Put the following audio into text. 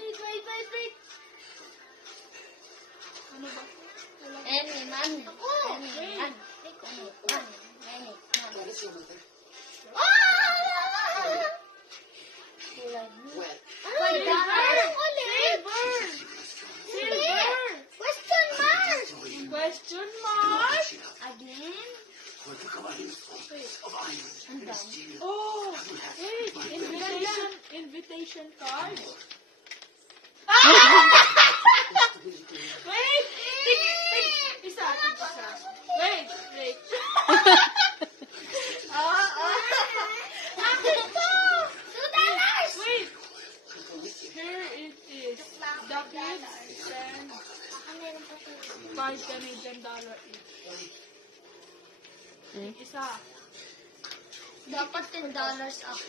Wait. Ano ba? Any man. Question mark? Again? Oh, wait. Invitation card. Wait. Isa. Wait. Wait. Here it is. The kids send $5 Canadian each. Isa. Dapat $10 ako.